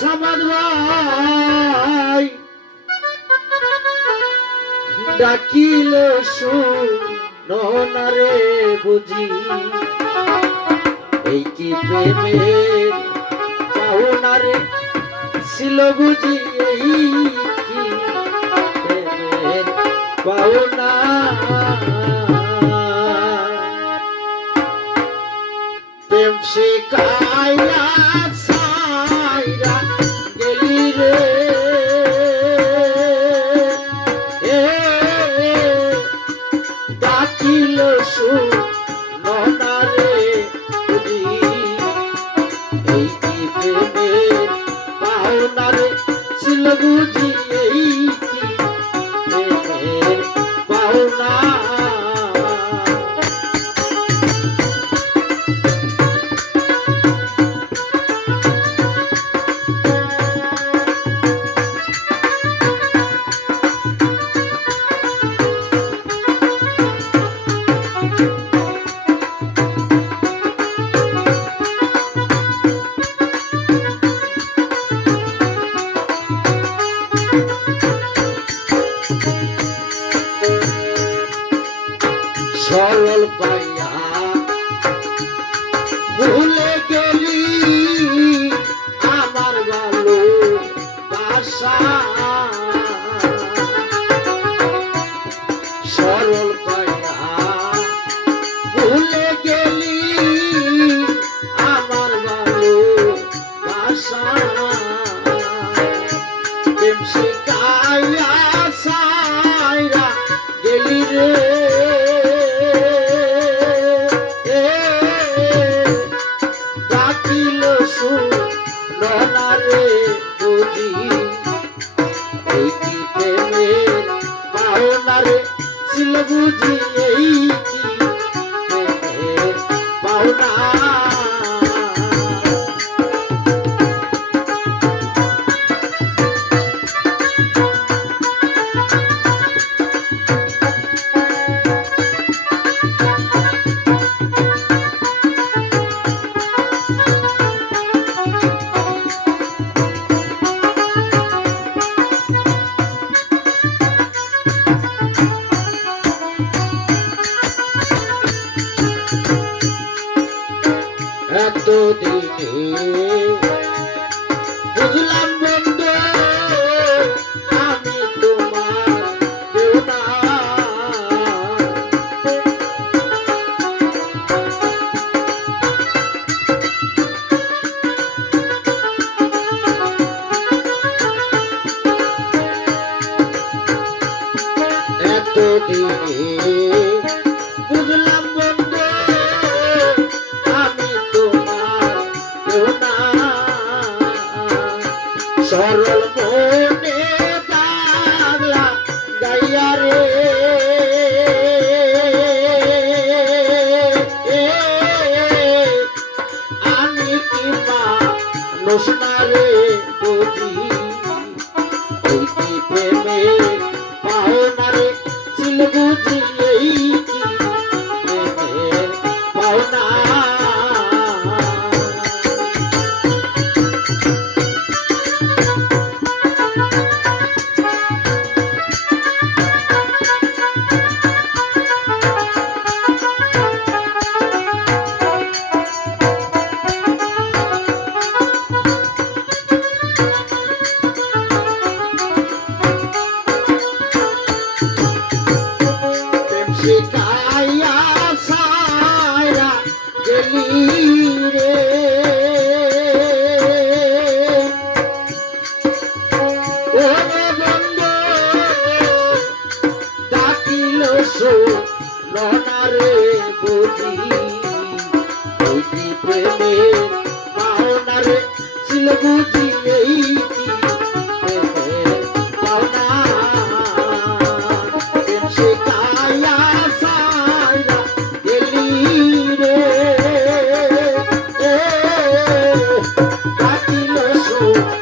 সামাদ ভাই ডাকিল শুনো না রে বুঝি এই কি প্রেমের পাওনা রে ছিল বুঝি এই কি প্রেমের পাওনা প্রেম শিখাইয়া সাইরা গেলি রে ডাকিল শুনো না রে বুঝি এই কি প্রেমের পাওনা রে ছিল বুঝি এই কি প্রেমের পাওনা সরল পাইয়া ভুলে গেলি আমার ভালো বাসা সরল পাইয়া ভুলে গেলি আমার ভালো বাসা প্রেম শিখাইয়া সাইরা গেলি রে বুঝি এই কি প্রেমের পাওনা এতদিনে বুঝলাম বন্ধু আমি তোমার কেউ না এতদিনে বুঝলাম বন্ধু সরল মনে পাগলা গাইয়া রে আমি কি মানুষ না রে বুঝি এই কি প্রেমের পাওনা রে ছিল বুঝি এই কি প্রেমের পাওনা শিখাইয়া সাইরা গেলি রে ওরে বন্ধু ডাকিল শুনো না রে বুঝি ওই কি প্রেমের পাওনা রে ছিল বুঝি এই কি প্রেমের পাওনা প্রেম শিখাইয়া সাইরা গেলি রে ডাকিল শুনো